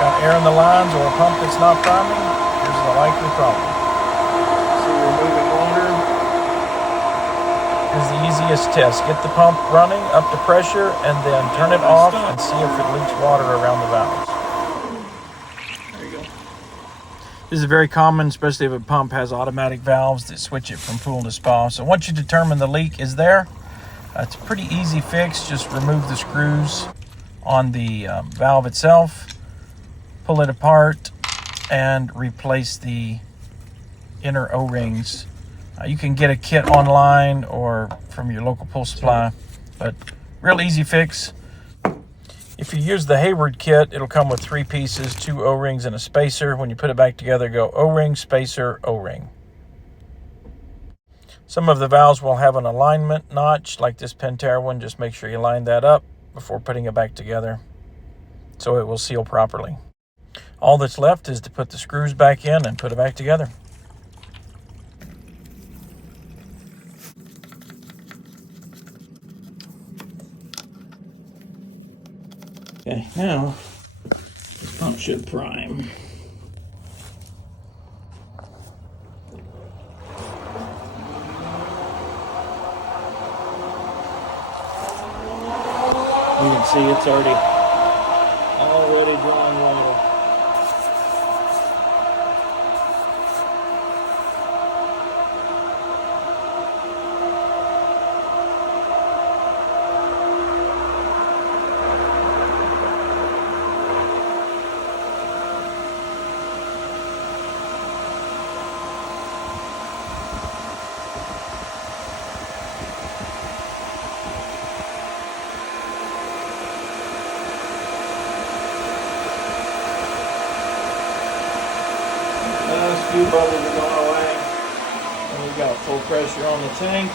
Got air in the lines or a pump that's not priming, here's the likely problem. See, removing water is the easiest test. Get the pump running up to pressure and then turn it off and see if it leaks water around the valves. There you go. This is very common, especially if a pump has automatic valves that switch it from pool to spa. So once you determine the leak is there, it's a pretty easy fix. Just remove the screws on the valve itself, pull it apart, and replace the inner O-rings. You can get a kit online or from your local pool supply, but real easy fix. If you use the Hayward kit, it'll come with 3 pieces, 2 O-rings and a spacer. When you put it back together, go O-ring, spacer, O-ring. Some of the valves will have an alignment notch, like this Pentair one. Just make sure you line that up before putting it back together so it will seal properly. All that's left is to put the screws back in and put it back together. Okay, now this pump should prime. You can see it's already drawing water. Last few bubbles are going away, and we've got full pressure on the tank.